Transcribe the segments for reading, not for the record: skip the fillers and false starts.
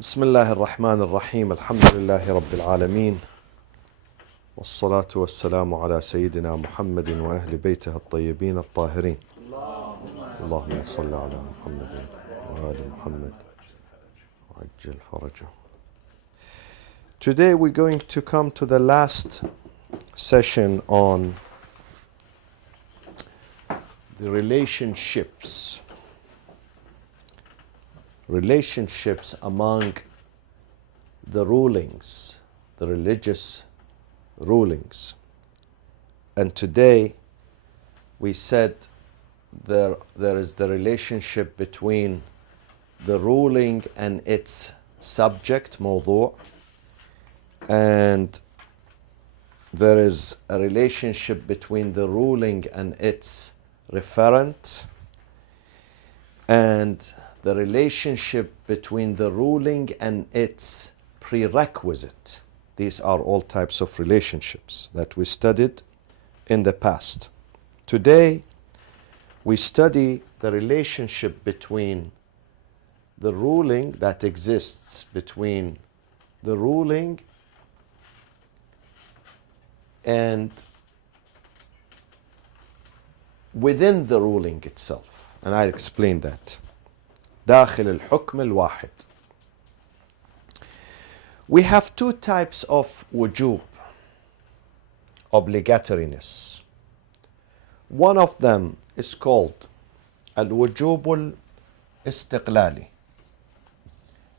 بسم الله الرحمن الرحيم الحمد لله رب العالمين والصلاة والسلام على سيدنا محمد وأهل بيته الطيبين الطاهرين اللهم صل على محمد وآل محمد وعجل فرجه. Today we're going to come to the last session on the relationships among the rulings, the religious rulings. And today we said there is the relationship between the ruling and its subject, موضوع, and there is a relationship between the ruling and its referent, and the relationship between the ruling and its prerequisite. These are all types of relationships that we studied in the past. Today, we study the relationship between the ruling that exists between the ruling and within the ruling itself. And I'll explain that. داخل الحكم الواحد. We have two types of wujub, obligatoriness. One of them is called الوجوب الاستقلالي.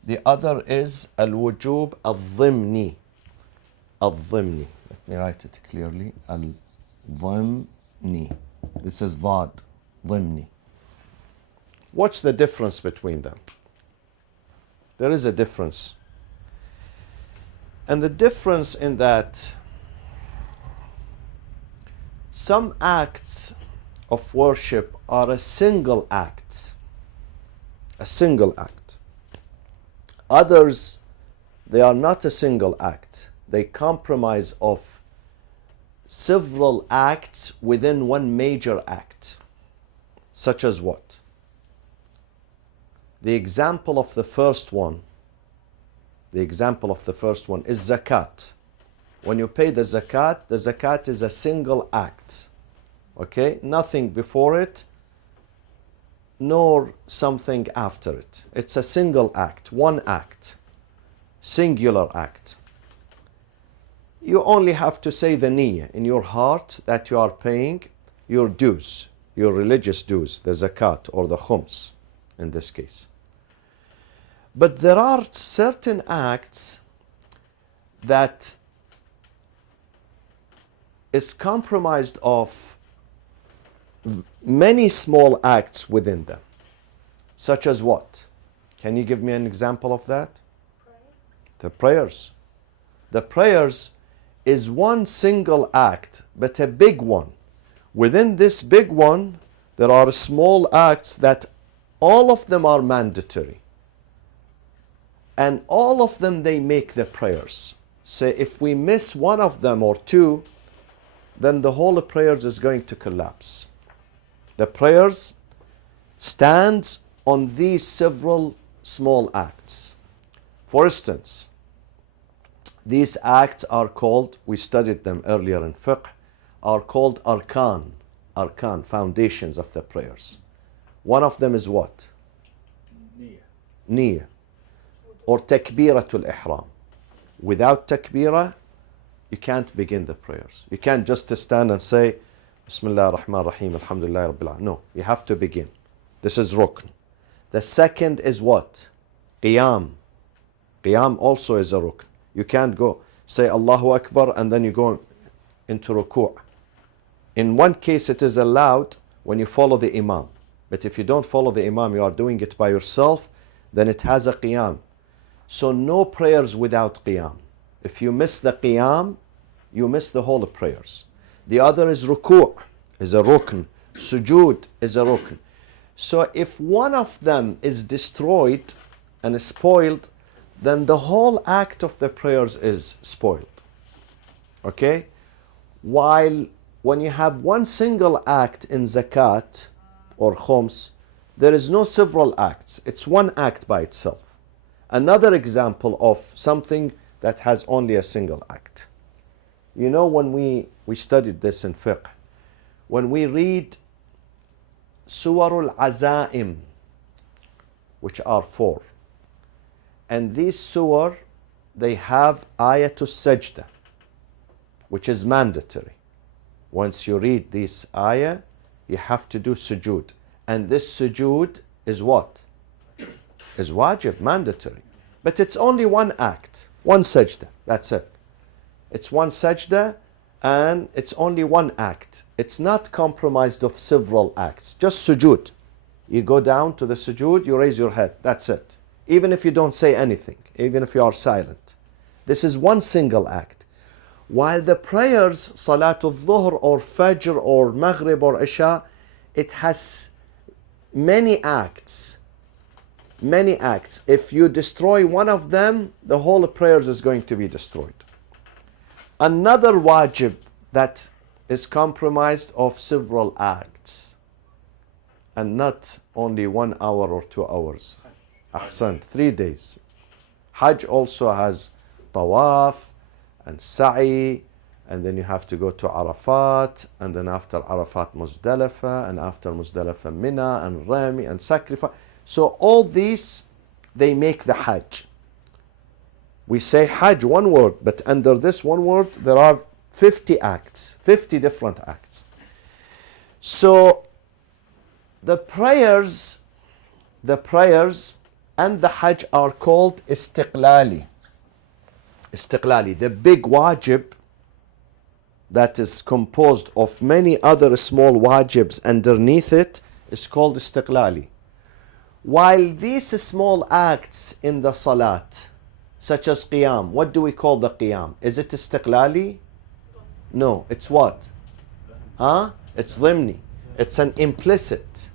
The other is الوجوب الضمني. الضمني. Let me write it clearly. الضمني. This is ضاد. ضمني. What's the difference between them? There is a difference. And the difference in that some acts of worship are a single act. A single act. Others, they are not a single act. They comprise of several acts within one major act. Such as what? The example of the first one is zakat. When you pay the zakat is a single act. Okay? Nothing before it, nor something after it. It's a single act, one act, singular act. You only have to say the niyyah in your heart that you are paying your dues, your religious dues, the zakat or the khums in this case. But there are certain acts that is comprised of many small acts within them. Such as what? Can you give me an example of that? The prayers. The prayers is one single act, but a big one. Within this big one, there are small acts that all of them are mandatory. And all of them, they make the prayers. So if we miss one of them or two, then the whole of prayers is going to collapse. The prayers stands on these several small acts. For instance, these acts are called, we studied them earlier in fiqh, are called arkan, foundations of the prayers. One of them is what? Niyyah. Or takbiratul ihram. Without takbirah, you can't begin the prayers. You can't just stand and say, Bismillah ar-Rahman ar-Rahim, Alhamdulillah Rabbil Alamin. No, you have to begin. This is rukn. The second is what? Qiyam. Qiyam also is a rukn. You can't go say Allahu Akbar and then you go into ruku'. In one case it is allowed when you follow the imam. But if you don't follow the imam, you are doing it by yourself, then it has a qiyam. So no prayers without qiyam. If you miss the qiyam, you miss the whole of prayers. The other is ruku', is a rukn. Sujood is a rukn. So if one of them is destroyed and spoiled, then the whole act of the prayers is spoiled. Okay? While when you have one single act in zakat or khums, there is no several acts. It's one act by itself. Another example of something that has only a single act. You know, when we studied this in fiqh, when we read Suwar al-Azaim, which are 4, and these surah, they have ayatul sajda, which is mandatory. Once you read this ayah, you have to do sujood. And this sujood is what? Is wajib, mandatory. But it's only one act, one sajda, that's it. It's one sajda and it's only one act. It's not compromised of several acts, just sujood. You go down to the sujood, you raise your head, that's it. Even if you don't say anything, even if you are silent. This is one single act. While the prayers, Salatul Dhuhr or Fajr or Maghrib or Isha, it has many acts. Many acts. If you destroy one of them, the whole prayers is going to be destroyed. Another wajib that is compromised of several acts and not only 1 hour or 2 hours. Ahsan, 3 days. Hajj also has tawaf and sa'i, and then you have to go to Arafat, and then after Arafat Muzdalifah, and after Muzdalifah Mina and Rami and sacrifice. So all these, they make the Hajj. We say Hajj, one word, but under this one word, there are 50 acts, 50 different acts. So the prayers and the Hajj are called istiqlali. Istiqlali, the big wajib that is composed of many other small wajibs underneath it is called istiqlali. While these small acts in the salat, such as qiyam, what do we call the qiyam? Is it istiqlali? No, it's what? It's dhimni. It's an implicit.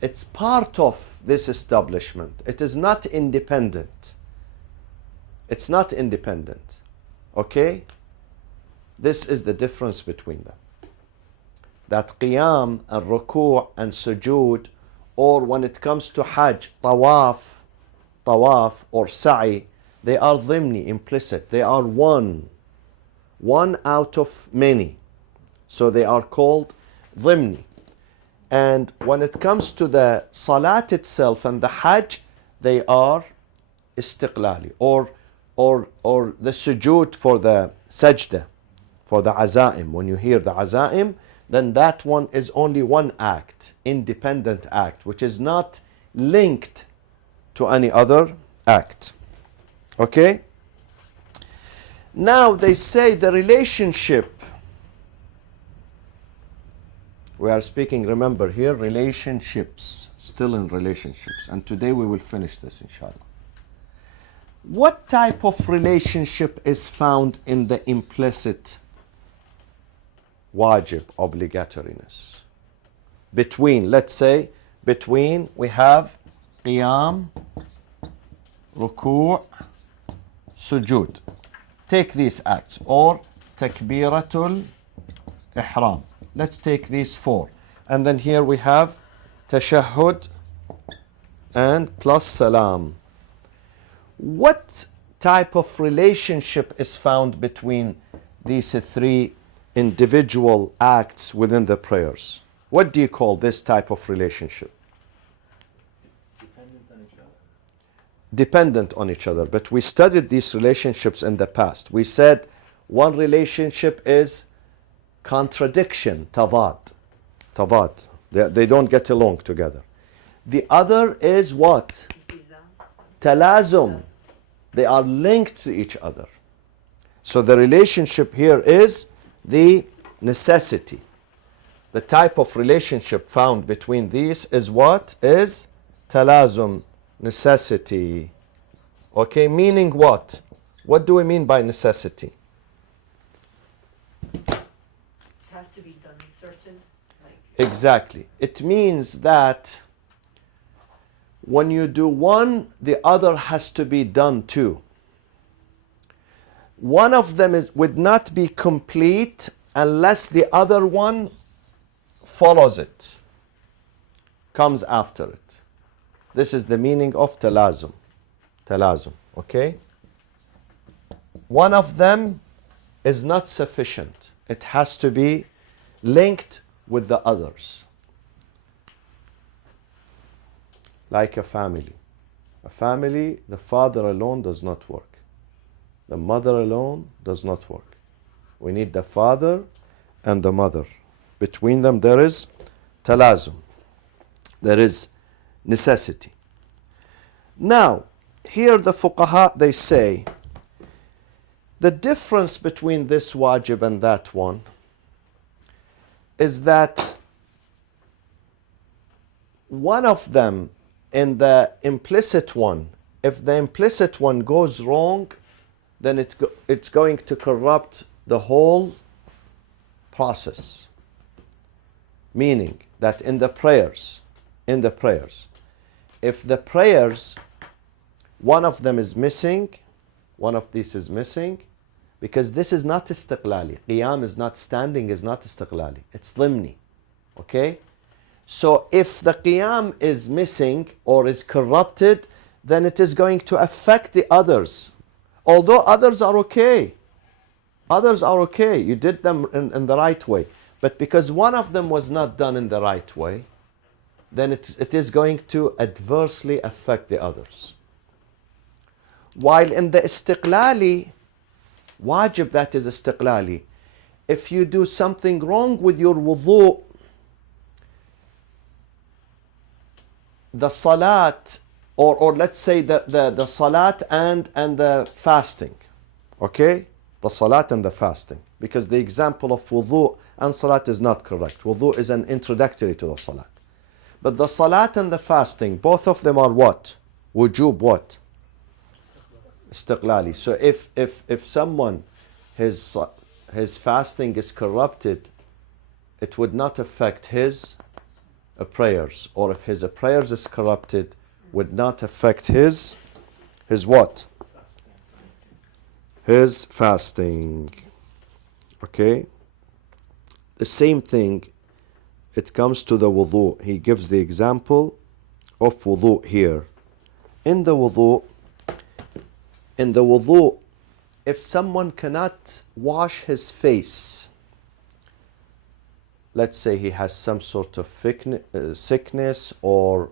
It's part of this establishment. It is not independent. It's not independent. Okay? This is the difference between them. That qiyam and ruku' and sujood, or when it comes to hajj, tawaf or sa'i, they are dhimni, implicit. They are one out of many. So they are called dhimni. And when it comes to the salat itself and the hajj, they are istiqlali, or the sujood for the sajda, for the azaim. When you hear the azaim, then that one is only one act, independent act, which is not linked to any other act. Okay? Now they say the relationship. We are speaking, remember here, relationships, still in relationships. And today we will finish this, inshallah. What type of relationship is found in the implicit wajib, obligatoriness? Between, let's say, between we have qiyam, ruku', sujood. Take these acts, or takbiratul ihram. Let's take these 4. And then here we have tashahhud and plus salam. What type of relationship is found between these 3 individual acts within the prayers? What do you call this type of relationship? Dependent on each other. Dependent on each other. But we studied these relationships in the past. We said one relationship is contradiction, tavad. They don't get along together. The other is what? Talazum. They are linked to each other. So the relationship here is the necessity. The type of relationship found between these is what? Is talazum, necessity. Okay, meaning what? What do we mean by necessity? Has to be done certain, like Exactly. It means that when you do one, the other has to be done too. One of them would not be complete unless the other one follows it, comes after it. This is the meaning of talazum. talazum. Okay? One of them is not sufficient. It has to be linked with the others. Like a family. A family, the father alone does not work. The mother alone does not work. We need the father and the mother. Between them there is talazum. There is necessity. Now, here the fuqaha, they say, the difference between this wajib and that one is that one of them, in the implicit one, if the implicit one goes wrong, then it's going to corrupt the whole process. Meaning that in the prayers, if the prayers, one of them is missing, one of these is missing, because this is not istiqlali. Qiyam is not standing, is not istiqlali. It's dhimni. Okay? So if the qiyam is missing or is corrupted, then it is going to affect the others. Although others are okay. Others are okay. You did them in the right way. But because one of them was not done in the right way, then it is going to adversely affect the others. While in the istiqlali, wajib that is istiqlali, if you do something wrong with your wudu, the salat, or let's say the salat and the fasting, okay? The salat and the fasting. Because the example of wudu and salat is not correct. Wudu is an introductory to the salat. But the salat and the fasting, both of them are what? Wujub what? Istiqlali. So if someone, his fasting is corrupted, it would not affect his prayers. Or if his prayers is corrupted, would not affect his what? His fasting. Okay? The same thing, it comes to the wudu. He gives the example of wudu here. In the wudu, if someone cannot wash his face, let's say he has some sort of sickness or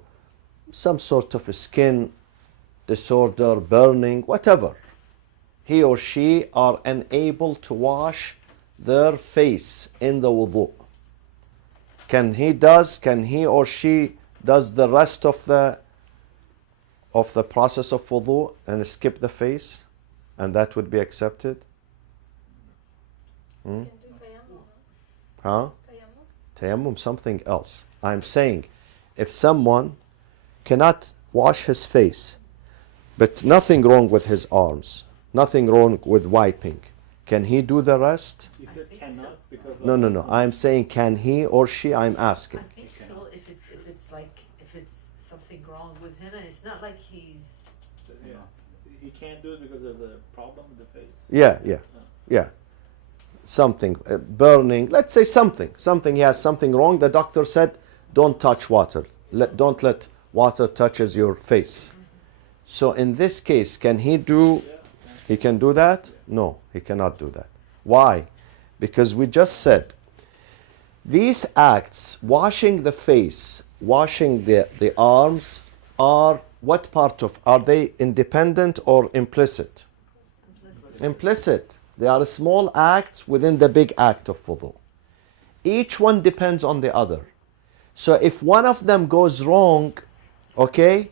some sort of skin disorder, burning, whatever, he or she are unable to wash their face in the wudu. Can he or she does the rest of the process of wudu and skip the face, and that would be accepted? Huh? Tayammum, something else. I'm saying, if someone cannot wash his face, but nothing wrong with his arms, nothing wrong with wiping, can he do the rest? You said cannot because of No. I'm saying, can he or she? I'm asking. I think so, if it's something wrong with him, and it's not like he's, yeah. He can't do it because of the problem with the face. Yeah. Something burning. Let's say something. He has something wrong. The doctor said, don't touch water. Don't let water touches your face. So in this case, can he do? He can do that? No, he cannot do that. Why? Because we just said these acts, washing the face, washing the arms, are what part of? Are they independent or implicit? Implicit. They are small acts within the big act of wudu. Each one depends on the other. So if one of them goes wrong, okay,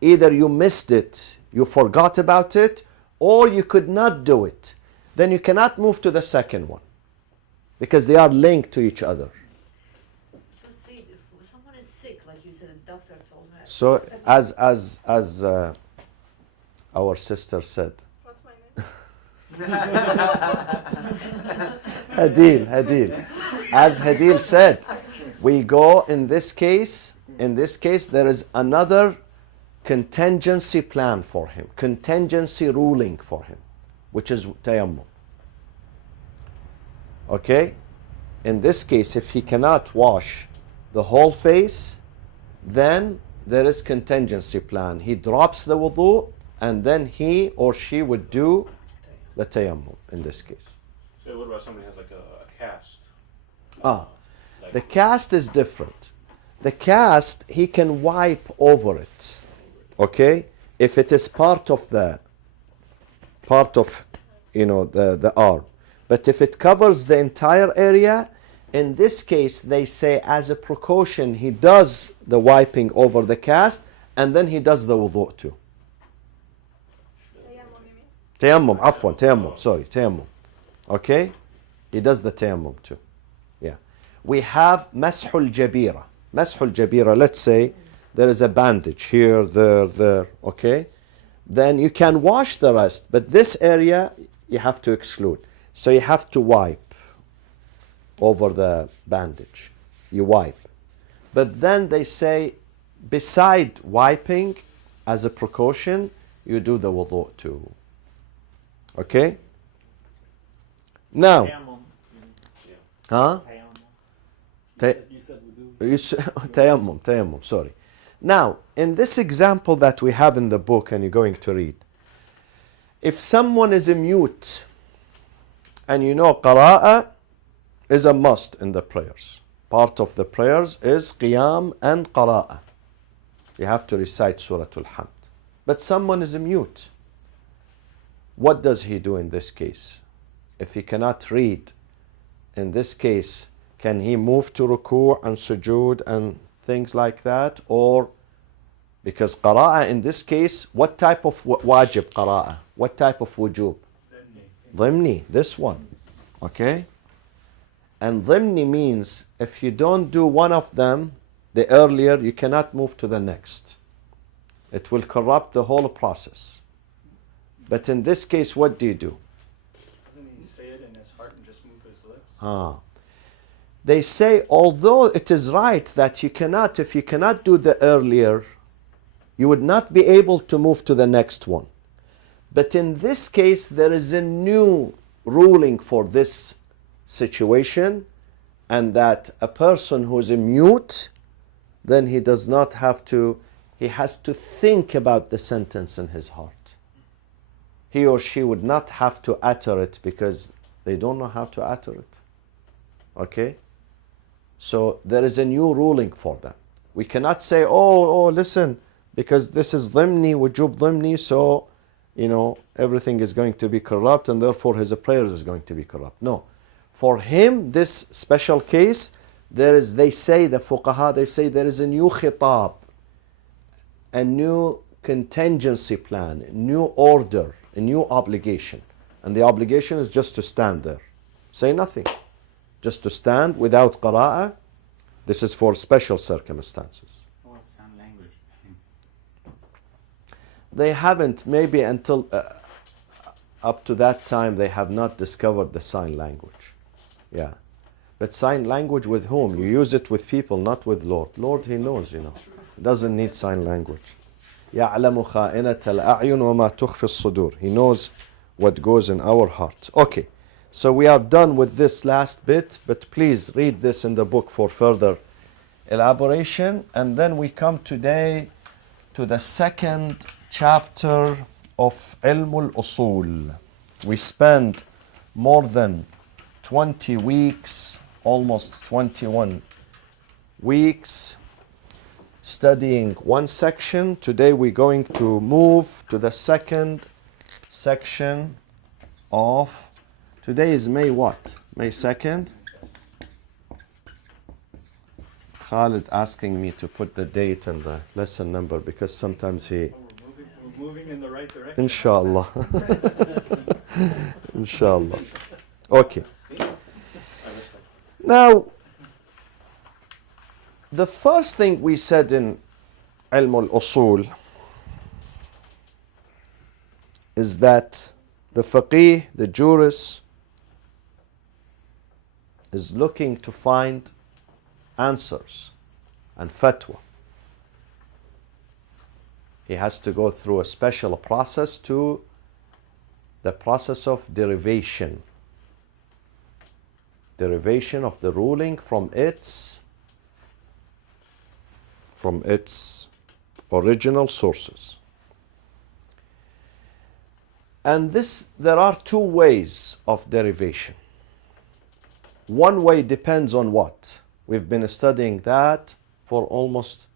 either you missed it, you forgot about it, or you could not do it, then you cannot move to the second one, because they are linked to each other. so say if someone is sick, like you said, a doctor told her. So as our sister said, What's my name? Hadil, as Hadil said, we go in this case, there is another contingency plan for him, contingency ruling for him, which is tayammum. Okay? In this case, if he cannot wash the whole face, then there is contingency plan. He drops the wudu and then he or she would do the tayammum in this case. So what about somebody who has like a cast? Like, The cast is different. The cast, he can wipe over it, okay? If it is part of the arm. But if it covers the entire area, in this case, they say as a precaution, he does the wiping over the cast, and then he does the wudu too. Tayammum, afwan, tayammum, sorry, tayammum. Okay? He does the tayammum too. Yeah. We have mashul jabira. Mashul jabira, let's say there is a bandage here, there, okay? Then you can wash the rest, but this area you have to exclude. So you have to wipe over the bandage. You wipe. But then they say, beside wiping, as a precaution, you do the wudu too. Okay? Now, Tayammum. huh? Tayammum. You said wudu. Tayammum, sorry. Now, in this example that we have in the book and you're going to read, if someone is a mute, and you know qira'ah is a must in the prayers. Part of the prayers is qiyam and qira'ah. You have to recite Surah Al-Hamd. But someone is a mute. What does he do in this case? If he cannot read, in this case, can he move to ruku' and sujood and things like that? Or, because qira'ah in this case, what type of wajib qira'ah? What type of wujub? Dhimni, this one. Okay? And dhimni means if you don't do one of them, the earlier, you cannot move to the next. It will corrupt the whole process. But in this case, what do you do? Doesn't he say it in his heart and just move his lips? They say, although it is right that you cannot, if you cannot do the earlier, you would not be able to move to the next one. But in this case, there is a new ruling for this situation, and that a person who is a mute, then he does not have to, he has to think about the sentence in his heart. He or she would not have to utter it because they don't know how to utter it. Okay? So there is a new ruling for them. We cannot say, oh, listen, because this is dhimni, wujub dhimni, so, everything is going to be corrupt and therefore his prayers is going to be corrupt. No. For him, this special case, they say, the fuqaha, they say there is a new khitab, a new contingency plan, a new order, a new obligation. And the obligation is just to stand there. Say nothing. Just to stand without qira'ah. This is for special circumstances. Or sign language. They haven't, maybe until up to that time, they have not discovered the sign language. Yeah. But sign language with whom? You use it with people, not with Lord. Lord, He knows, Doesn't need sign language. يَعْلَمُ خَائِنَةَ الْأَعْيُنِ وَمَا تُخْفِي الصُّدُورِ. He knows what goes in our heart. Okay. So we are done with this last bit, but please read this in the book for further elaboration. And then we come today to the second chapter of Ilm al-Usul. We spent more than 20 weeks, almost 21 weeks, studying one section. Today we're going to move to the second section of, today is May what? May 2nd? Khalid asking me to put the date and the lesson number because sometimes he... We're moving in the right direction. Inshallah. Inshallah. Okay. Now, the first thing we said in Ilm al-Usul is that the faqih, the jurist, is looking to find answers and fatwa. He has to go through a special process to the process of derivation. Derivation of the ruling from its original sources. And there are two ways of derivation. One way depends on what? We've been studying that for almost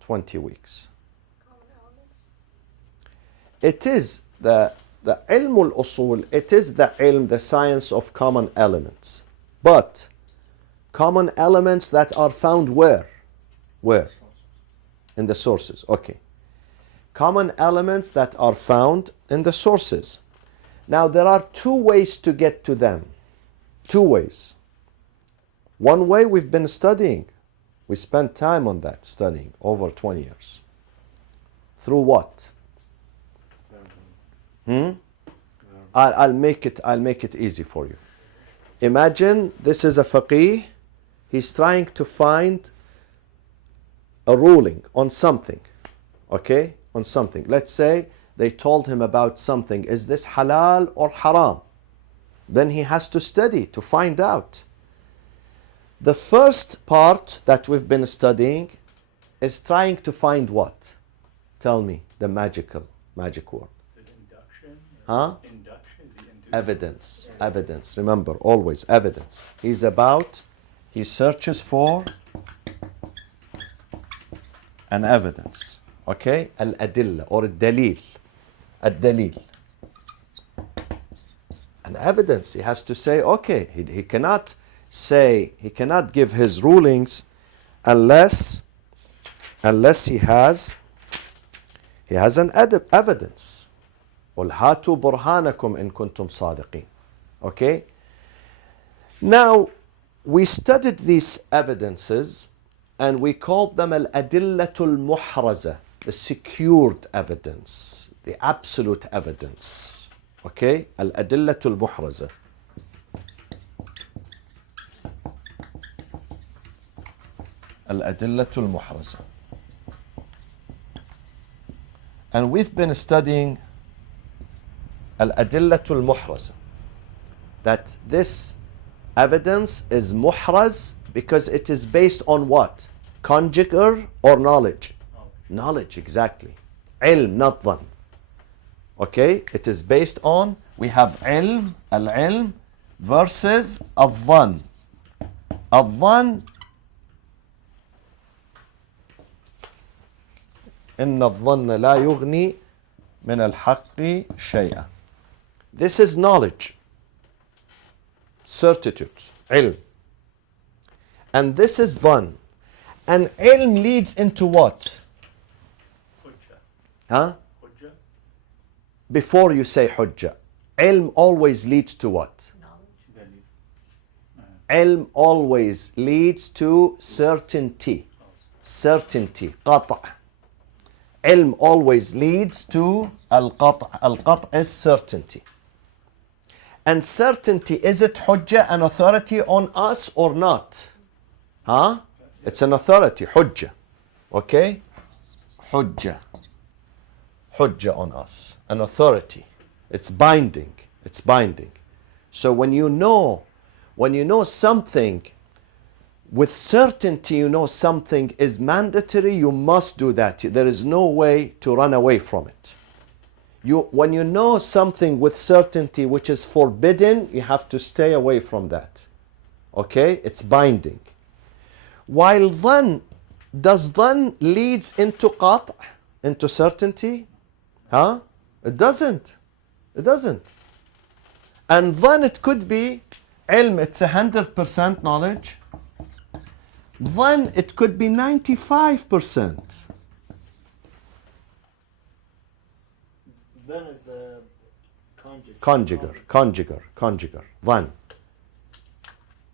20 weeks. Common elements. It is the ilm al-usul, it is the science of common elements. But common elements that are found where? Where? In the sources. Okay. Common elements that are found in the sources. Now there are two ways to get to them. Two ways. One way we've been studying. We spent time on that studying over 20 years. Through what? I'll make it easy for you. Imagine this is a faqih. He's trying to find a ruling on something. Okay? On something. Let's say they told him about something. Is this halal or haram? Then he has to study to find out. The first part that we've been studying is trying to find what? Tell me the magic word. Is it induction? Huh? Induction? Is he induced? Evidence. Evidence. Remember, always evidence. He searches for an evidence. Okay? Al-adilla or al-dalil. Al-dalil. An evidence. He has to say, okay, he cannot give his rulings unless he has an evidence. قُلْ هَاتُوا بُرْهَانَكُمْ إِن كُنْتُمْ صَادِقِينَ. Okay? Now, we studied these evidences and we called them al-adillatul muhraza, the secured evidence, the absolute evidence. Okay? Al-adillatul muhraza. Al-adillatul muhraza. And we've been studying al-adillatul muhraza, that this evidence is muhraz because it is based on what? Conjecture or knowledge? Knowledge, exactly. Ilm, not dhan. Okay? It is based on, we have ilm, al-ilm versus al-dhan. Al-dhan, إن الظن لا يغني من الحق شيئا. This is knowledge, certitude, ilm. And this is dhan. And ilm leads into what? Hujjah. Huh? Hujjah? Before you say hujjah, ilm always leads to what? Knowledge. Dalil. Ilm always leads to certainty. Certainty. قطع. Ilm always leads to al-qat'. Al-qat' is certainty. And certainty, is it hujjah, an authority on us or not? Huh? It's an authority, hujjah. Okay? Hujjah. Hujjah on us. An authority. It's binding. It's binding. So when you know something, with certainty you know something is mandatory, you must do that. There is no way to run away from it. When you know something with certainty which is forbidden, you have to stay away from that. Okay? It's binding. While dhan, does dhan leads into qat', into certainty? Huh? It doesn't. It doesn't. And dhan, it could be ilm, it's 100% knowledge. Dhan, it could be 95%. Then it's conjugate. Conjugate. Dhan.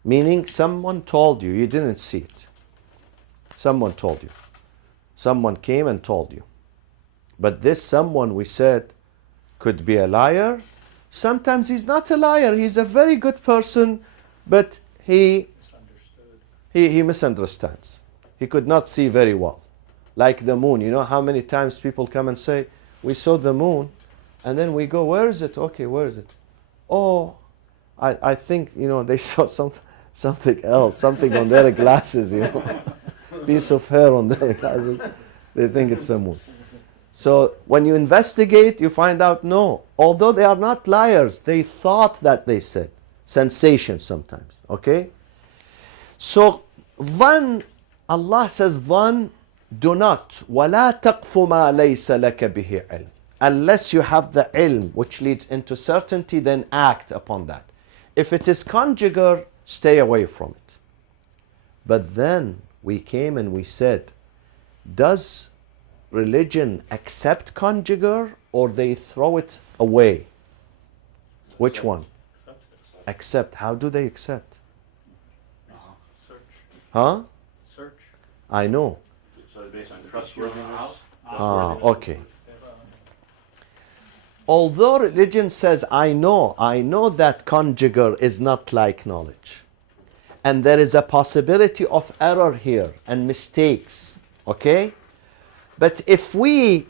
Meaning someone told you, you didn't see it. Someone told you. Someone came and told you. But this someone, we said, could be a liar. Sometimes he's not a liar. He's a very good person, but he misunderstands. He could not see very well. Like the moon. You know how many times people come and say, we saw the moon, and then we go, where is it? Okay, where is it? Oh, I think, they saw something else, something on their glasses, piece of hair on their glasses. They think it's the moon. So when you investigate, you find out no. Although they are not liars, they thought that they said. Sensation sometimes. Okay? So dhan, Allah says dhan, do not. وَلَا تَقْفُ مَا لَيْسَ لَكَ بِهِ عِلْمٍ. Unless you have the ilm which leads into certainty, then act upon that. If it is conjugal, stay away from it. But then we came and we said, does religion accept conjugal or they throw it away? Which one? Accept it. Accept. How do they accept? Search. Huh? Search. I know. So it's based on trustworthiness. Ah, okay. Although religion says, I know that conjugal is not like knowledge. And there is a possibility of error here and mistakes. Okay? But if we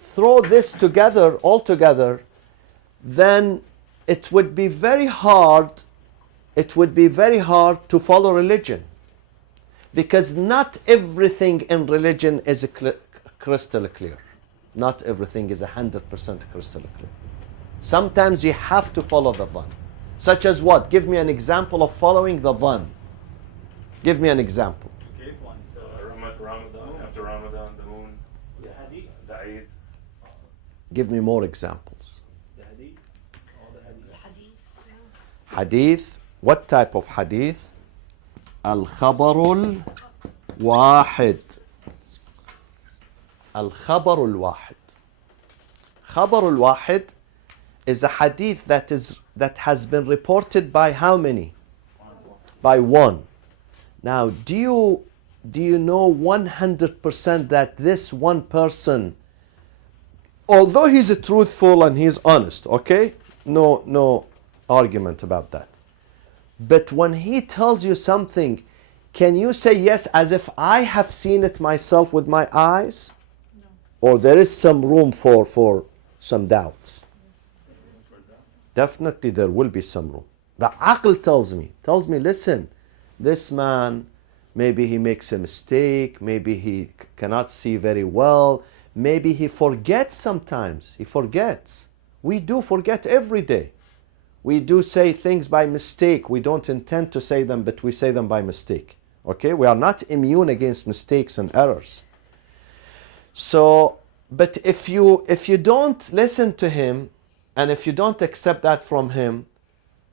throw this together, all together, then it would be very hard to follow religion. Because not everything in religion is crystal clear. Not everything is 100% crystal clear. Sometimes you have to follow the dhan. Such as what? Give me an example of following the dhan. Give me an example. You gave one. Ramadan, after Ramadan, the moon, The hadith. the Eid. Give me more examples. The hadith. All the hadith. Hadith. Hadith. What type of hadith? Al-Khabarul Wahid. Al-Khabarul Wahid. Khabarul Wahid is a hadith that has been reported by how many? By one. Now, do you know 100% that this one person, although he's truthful and he's honest, okay? No argument about that. But when he tells you something, can you say yes as if I have seen it myself with my eyes? No. Or there is some room for some doubts? Definitely there will be some room. The aql tells me, listen, this man, maybe he makes a mistake, maybe he cannot see very well, maybe he forgets sometimes. He forgets. We do forget every day. We do say things by mistake. We don't intend to say them, but we say them by mistake. Okay? We are not immune against mistakes and errors. So, but if you don't listen to him, and if you don't accept that from him,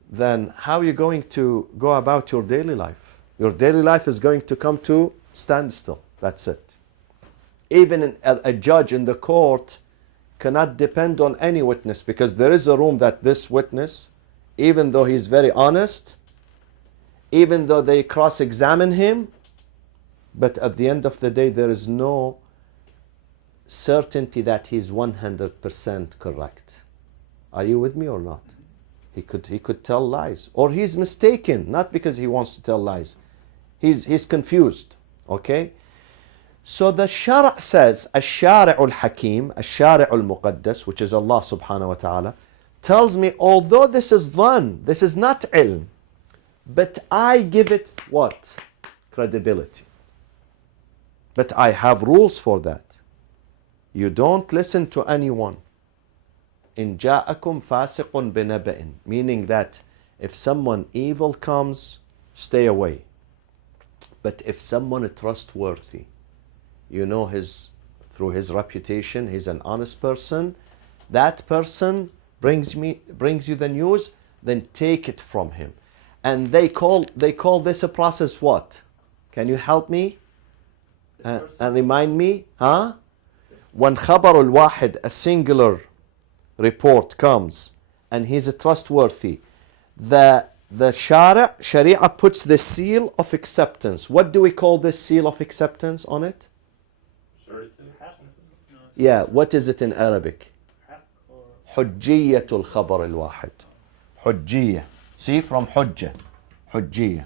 then how are you going to go about your daily life? Your daily life is going to come to standstill. That's it. Even a judge in the court cannot depend on any witness, because there is a room that this witness, even though he's very honest, even though they cross-examine him, but at the end of the day there is no certainty that he's 100% correct. Are you with me or not? He could tell lies, or he's mistaken, not because he wants to tell lies. He's confused. Okay? So the Shara' says, Ash-Shari'ul Hakim, Ash-Shari'ul Muqaddas, which is Allah subhanahu wa ta'ala, tells me, although this is dhan, this is not ilm, but I give it what? Credibility. But I have rules for that. You don't listen to anyone. In ja'akum fasiqun binaba'in, meaning that if someone evil comes, stay away. But if someone is trustworthy, you know through his reputation, he's an honest person, that person brings you the news, then take it from him. And they call this a process what? Can you help me and remind me? Huh? When khabarul wahid, a singular report comes and he's trustworthy, the Sharia puts the seal of acceptance. What do we call this seal of acceptance on it? Yeah, what is it in Arabic? Hujjiyatul khabar al-wahid. Hujjiyah. See, from hujjah. Hujjiyah.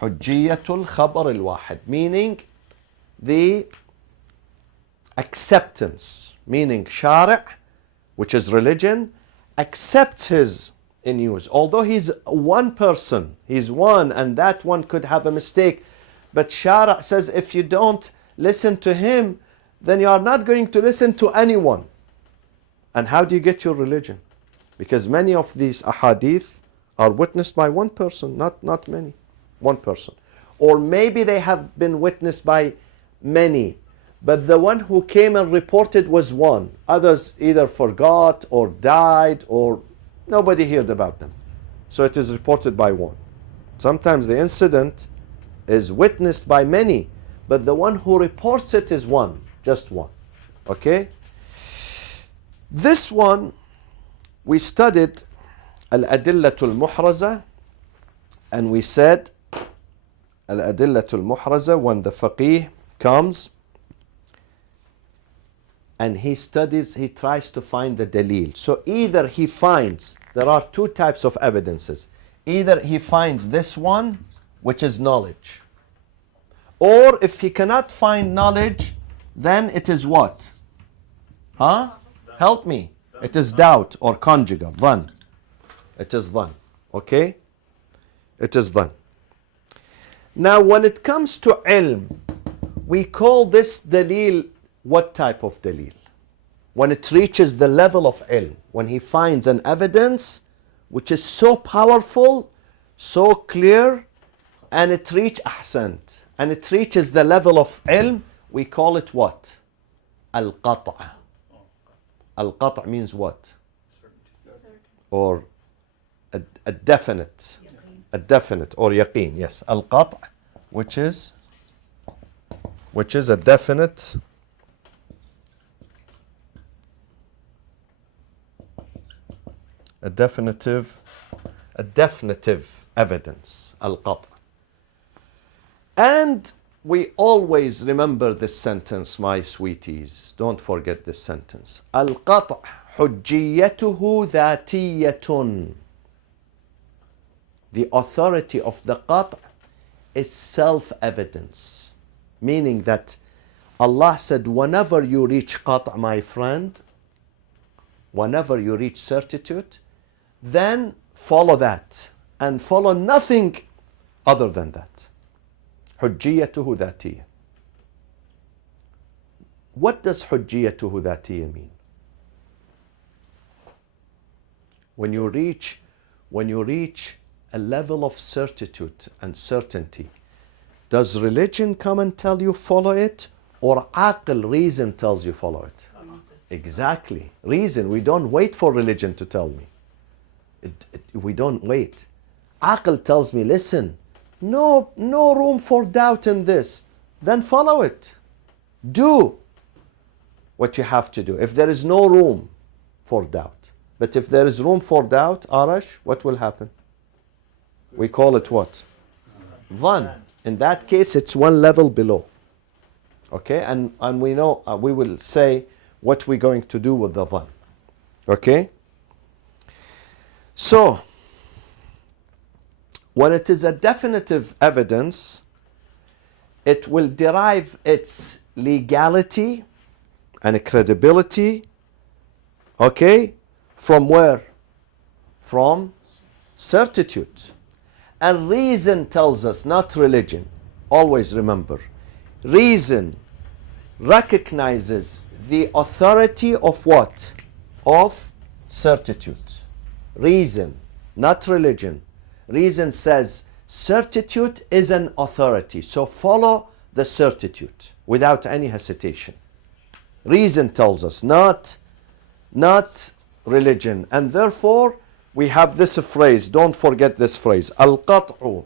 Hujjiyatul khabar al-wahid. Meaning the acceptance. Meaning Shari', which is religion, accepts his news. Although he's one person, he's one, and that one could have a mistake. But Shari' says if you don't listen to him, then you are not going to listen to anyone. And how do you get your religion? Because many of these ahadith are witnessed by one person, not many. One person. Or maybe they have been witnessed by many, but the one who came and reported was one. Others either forgot or died or nobody heard about them. So it is reported by one. Sometimes the incident is witnessed by many, but the one who reports it is one, just one. Okay? This one, we studied Al-Adillatul Muhraza, and we said Al-Adillatul Muhraza, when the faqih comes and he studies, he tries to find the dalil. So either he finds, there are two types of evidences. Either he finds this one, which is knowledge. Or if he cannot find knowledge, then it is what? Huh? Help me. It is doubt or conjugal, dhan. It is dhan. Okay? It is dhan. Now when it comes to ilm, we call this dalil what type of dalil? When it reaches the level of ilm, when he finds an evidence which is so powerful, so clear, and it ahsant, and it reaches the level of ilm, we call it what? Al-qata'. Al-qata' means what? Or a definite. A definite or yaqeen, yes. Al-qata', which is a definite definitive evidence. Al-qata'. And we always remember this sentence, my sweeties. Don't forget this sentence. Al-qata' hujjiyatuhu dhatiyatun. The authority of the qata' is self-evidence. Meaning that Allah said, whenever you reach qata', my friend, whenever you reach certitude, then follow that. And follow nothing other than that. حجيته ذاتية. What does حجيته ذاتية mean? When you reach a level of certitude and certainty, does religion come and tell you follow it, or aql, reason, tells you follow it? Exactly. Reason. We don't wait for religion to tell me. We don't wait. Aql tells me, listen, no room for doubt in this. Then follow it. Do what you have to do. If there is no room for doubt. But if there is room for doubt, Arash, what will happen? We call it what? Dhan. In that case, it's one level below. Okay? And we know, we will say what we're going to do with the dhan. Okay? So, when it is a definitive evidence, it will derive its legality and credibility, okay, from where? From certitude. And reason tells us, not religion. Always remember, reason recognizes the authority of what? Of certitude. Reason, not religion. Reason says certitude is an authority, so follow the certitude without any hesitation. Reason tells us, not religion. And therefore, we have this phrase, don't forget this phrase, al-qat'u,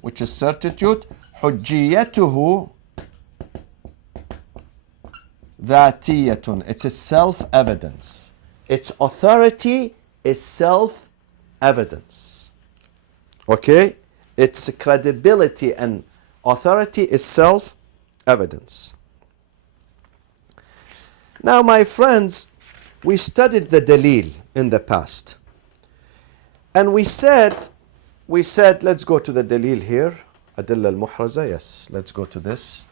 which is certitude, hujjiyatuhu dhatiyatun. It is self-evidence. Its authority is self-evidence. Okay? Its credibility and authority is self-evidence. Now, my friends, we studied the dalil in the past. And we said, let's go to the dalil here. Adilla al-Muhraza, yes, let's go to this.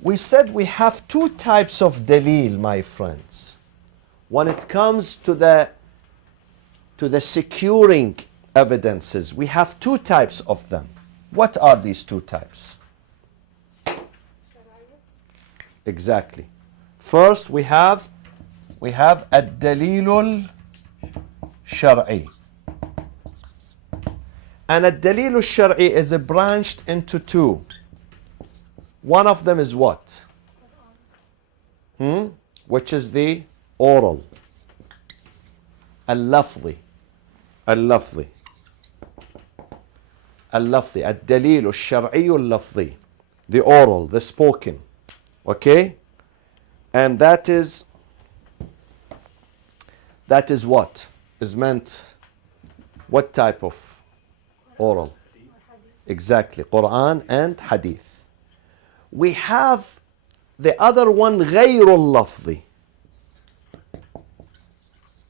We said we have two types of dalil, my friends. When it comes to the securing evidences, we have two types of them. What are these two types? Exactly. First we have الدليل الشرعي. And الدليل الشرعي is branched into two. One of them is what? Which is the oral. اللفظي. اللفظي. اللفظي. الدليل الشرعي اللفظي. The oral, the spoken. Okay? And that is what is meant. What type of oral? Exactly. Quran and Hadith. We have the other one غير اللفظي.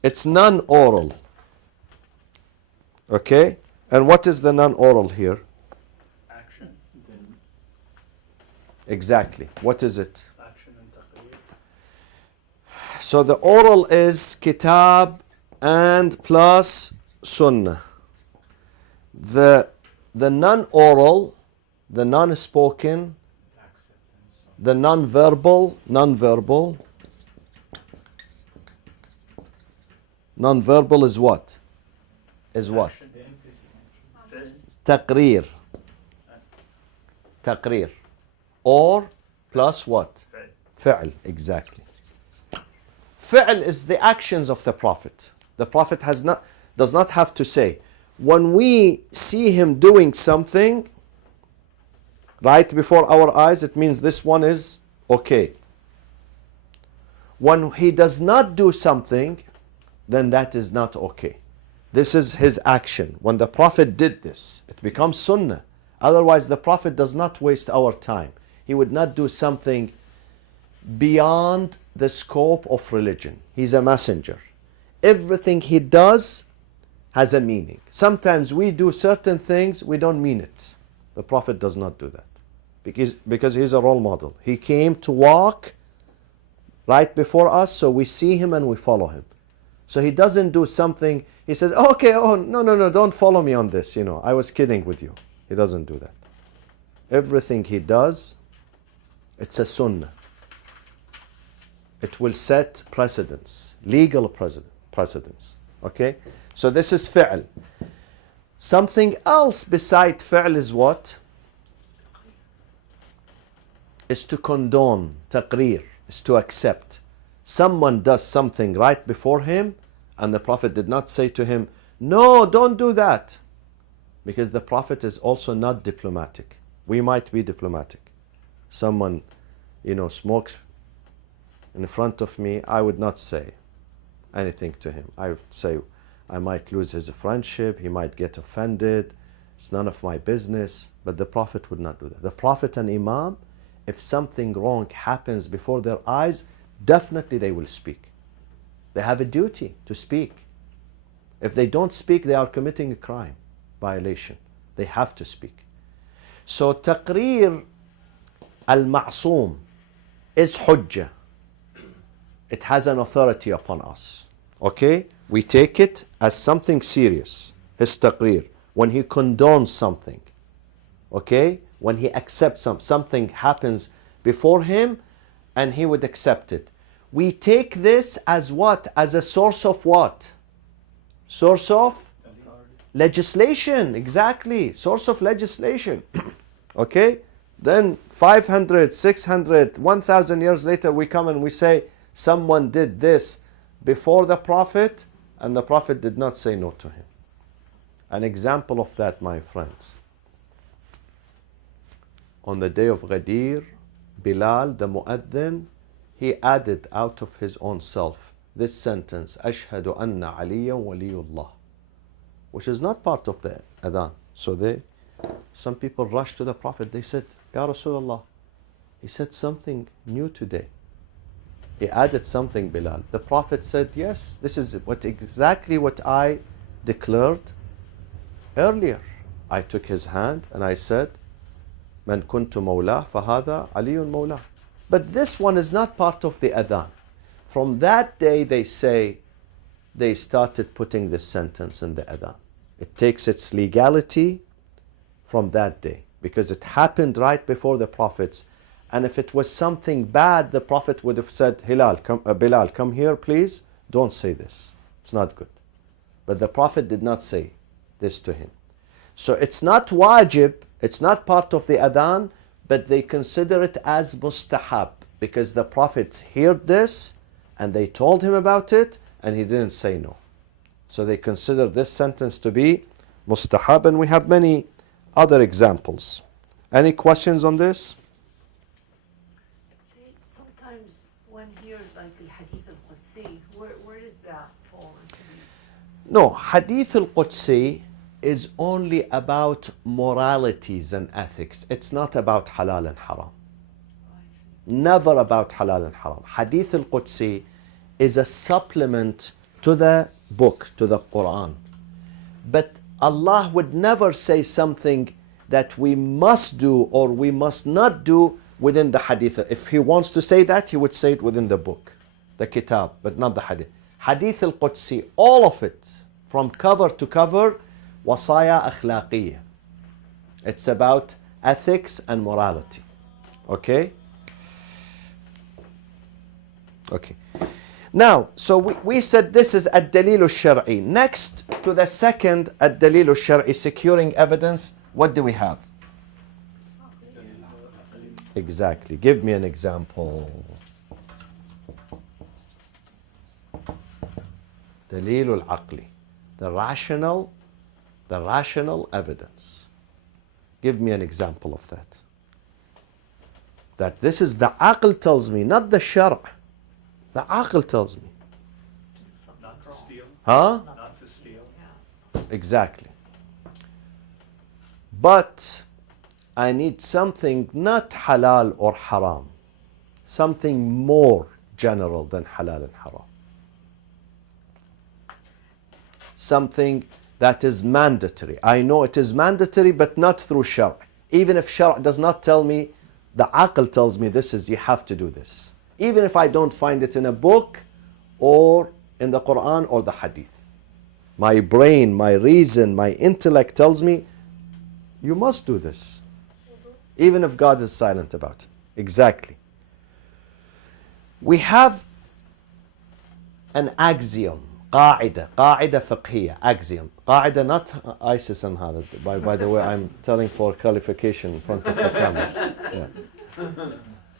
It's non-oral. Okay? And what is the non-oral here? Action, then Exactly. What is it? action and taqrir. So the oral is kitab and plus sunnah. The non-oral, the non-spoken, Acceptance. the non-verbal is what? Is what? Action, the implicit action. Taqrir. Taqrir. Or plus what? Fi'l. Exactly. Fi'l is the actions of the Prophet. The Prophet does not have to say. When we see him doing something right before our eyes, it means this one is okay. When he does not do something, then that is not okay. This is his action. When the Prophet did this, it becomes sunnah. Otherwise, the Prophet does not waste our time. He would not do something beyond the scope of religion. He's a messenger. Everything he does has a meaning. Sometimes we do certain things, we don't mean it. The Prophet does not do that. Because he's a role model. He came to walk right before us, so we see him and we follow him. So he doesn't do something, he says, okay, no, don't follow me on this, I was kidding with you. He doesn't do that. Everything he does, it's a sunnah. It will set precedence, legal precedence. Okay? So this is fi'l. Something else beside fi'l is what? Is to condone, taqrir, is to accept. Someone does something right before him, and the Prophet did not say to him, no, don't do that. Because the Prophet is also not diplomatic. We might be diplomatic. Someone, smokes in front of me, I would not say anything to him. I would say, I might lose his friendship, he might get offended, it's none of my business. But the Prophet would not do that. The Prophet and Imam, if something wrong happens before their eyes, definitely they will speak. They have a duty to speak. If they don't speak, they are committing a crime, violation. They have to speak. So taqrir al-ma'soom is hujjah. It has an authority upon us. Okay? We take it as something serious. His taqrir. When he condones something. Okay? When he accepts something happens before him and he would accept it. We take this as what? As a source of what? Source of legislation. Exactly. Source of legislation. Okay? Then 500, 600, 1,000 years later we come and we say someone did this before the Prophet and the Prophet did not say no to him. An example of that, my friends. On the day of Ghadir, Bilal, the mu'adhin, he added out of his own self this sentence, Ashhadu anna Aliyan waliyullah, which is not part of the adhan. So some people rushed to the Prophet. They said, Ya Rasulullah, he said something new today. He added something, Bilal. The Prophet said, yes, this is exactly what I declared earlier. I took his hand and I said, Man kuntu mawlah fahada aliyun mawlah. But this one is not part of the adhan. From that day they started putting this sentence in the adhan. It takes its legality from that day because it happened right before the Prophets And if it was something bad, the Prophet would have said, Bilal, come here, please. Don't say this. It's not good. But the Prophet did not say this to him. So it's not wajib, it's not part of the adhan, but they consider it as mustahab because the Prophet heard this and they told him about it and he didn't say no. So they consider this sentence to be mustahab, and we have many other examples. Any questions on this? See, sometimes one hears like the Hadith al-Qudsi, where does that fall into the... No, Hadith al-Qudsi is only about moralities and ethics. It's not about halal and haram. Never about halal and haram. Hadith al-Qudsi is a supplement to the book, to the Quran. But Allah would never say something that we must do or we must not do within the hadith. If he wants to say that, he would say it within the book, the kitab, but not the hadith. Hadith al-Qudsi, all of it, from cover to cover, wasaya akhlaqiyya. It's about ethics and morality. Okay? Okay. Now, so we said this is ad-dalil al-shar'i. Next to the second ad-dalil al-shar'i, securing evidence, what do we have? Exactly. Give me an example. Dalil al-aqli. The rational evidence. Give me an example of that. That this is the aql tells me, not the shar'. The aql tells me. Not to steal. Huh? Not to steal. Exactly. But I need something not halal or haram. Something more general than halal and haram. Something that is mandatory. I know it is mandatory, but not through shar'. Even if shar' does not tell me, the aql tells me this is, you have to do this. Even if I don't find it in a book or in the Quran or the Hadith. My brain, my reason, my intellect tells me, you must do this. Even if God is silent about it. Exactly. We have an axiom. قاعدة فقهية. Axiom. قاعدة, not ISIS and هذا. By the way, I'm telling for qualification in front of the camera. Yeah.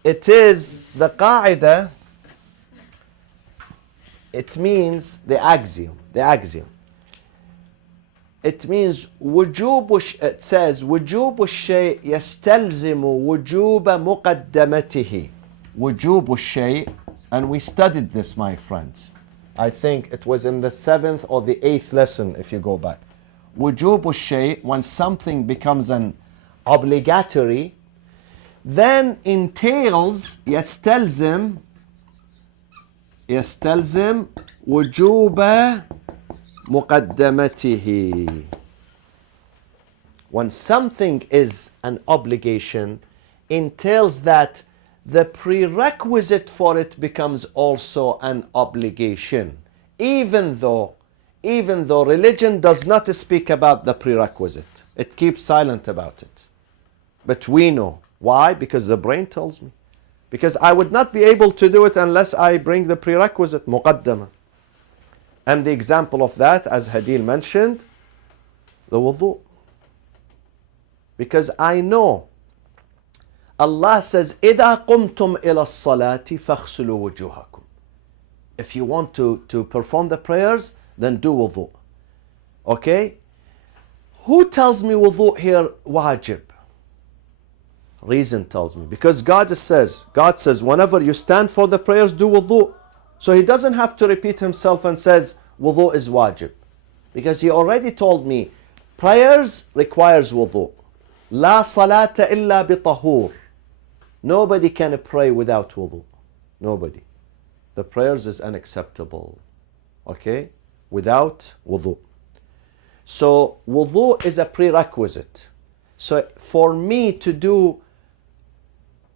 It is the qaida. It means the axiom. The axiom. It means وجوب. It says وجوب الشيء يستلزم وجوب مقدمته. وجوب الشيء, and we studied this, my friends. I think it was in the 7th or the 8th lesson, if you go back. وجوب الشيء, when something becomes an obligatory, then entails يستلزم وجوب مقدمته. When something is an obligation, entails that the prerequisite for it becomes also an obligation. Even though religion does not speak about the prerequisite. It keeps silent about it. But we know. Why? Because the brain tells me. Because I would not be able to do it unless I bring the prerequisite, muqaddama. And the example of that, as Hadil mentioned, the wudu. Because I know Allah says, إِذَا قُمْتُمْ إِلَى الصَّلَاةِ فَاغْسُلُوا وُجُوهَكُمْ. If you want to perform the prayers, then do wudu. Okay? Who tells me wudu here wajib? Reason tells me. Because God says, whenever you stand for the prayers, do wudu. So he doesn't have to repeat himself and says, wudu is wajib. Because he already told me, prayers requires wudu. La salata illa bitahur. Nobody can pray without wudu. Nobody. The prayers is unacceptable. Okay? Without wudu. So wudu is a prerequisite. So for me to do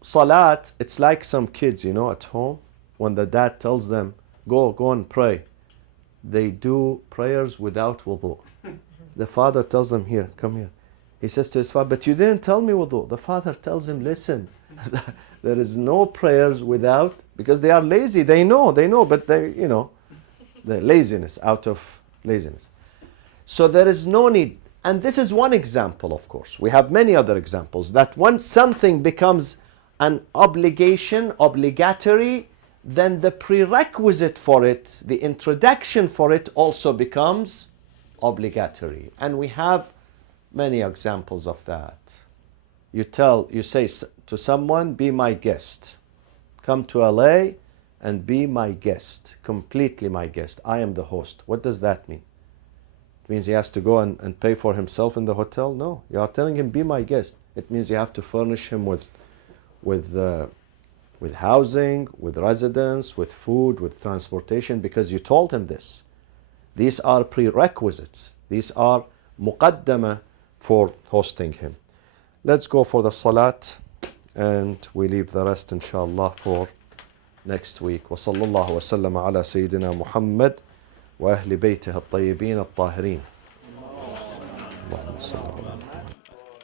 salat, it's like some kids, at home, when the dad tells them, go and pray. They do prayers without wudu. The father tells them, here, come here. He says to his father, but you didn't tell me wudu. The father tells him, listen, there is no prayers without, because they are lazy. They know, but they, the laziness, out of laziness. So there is no need. And this is one example, of course. We have many other examples that once something becomes an obligation, obligatory, then the prerequisite for it, the introduction for it also becomes obligatory. And we have many examples of that. You say to someone, be my guest. Come to LA and be my guest, completely my guest. I am the host. What does that mean? It means he has to go and pay for himself in the hotel? No, you are telling him, be my guest. It means you have to furnish him with housing, with residence, with food, with transportation, because you told him this. These are prerequisites. These are muqaddama for hosting him. Let's go for the salat, and we leave the rest inshallah for next week. وصلى الله وسلم على سيدنا محمد وأهل بيته الطيبين الطاهرين. اللهم صل على محمد.